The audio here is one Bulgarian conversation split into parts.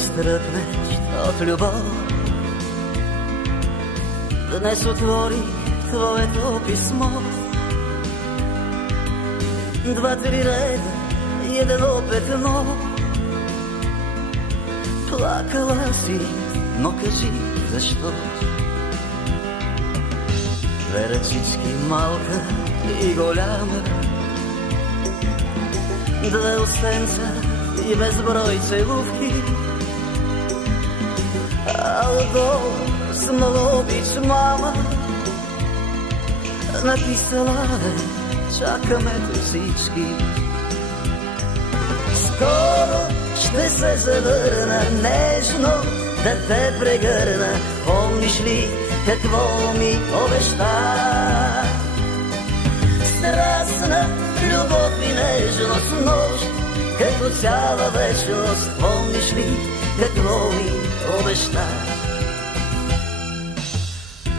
стръпнеш от любов. Днес отворих твоето писмо. 2-3 реда и едно петно. Плакала си, но кажи защо. 2 ръчички, малка и голяма, 2 устенца и безброй целувки. А отдолу с много обич, мама, написала е: чакаме те всички. Скоро ще се завърна нежно да те прегърна. Помниш ли какво ми обеща? Страстна любов и нежност, нощ като цяла вечност. Помниш ли какво ми обеща?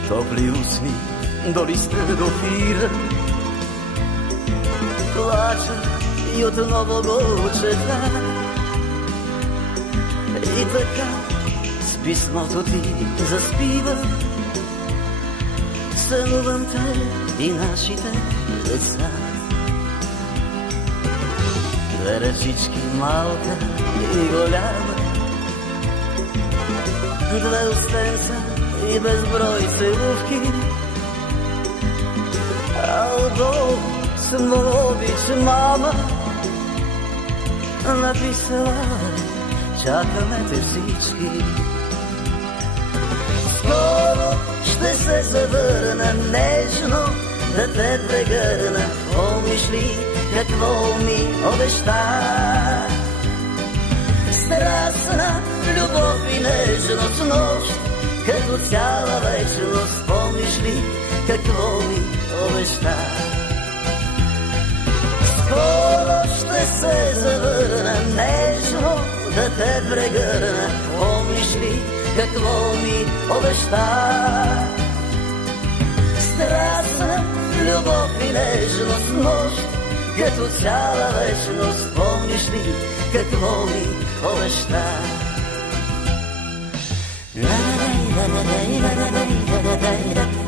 Топли устни до листа допира, плача и отново го чета. И така с писмото ти заспива. Сънувам те и нашите деца. 2 ръчички, малка и голяма, 2 устенца и безброй целувки. А отдолу с много обич, мама, написала е: чакаме те всички. Скоро ще се завърна нежно да те прегърна. Помниш ли какво ми обеща? Страстна любов и нежност, нощ като цяла вечност. Помниш ли какво ми обеща? Скоро ще се завърна нежно да те прегърна. Помниш ли какво ми обеща? Страстна любов и нежност, нощ като цяла вечност. Помниш ли какво ми обеща? La la la la la la la la la la la.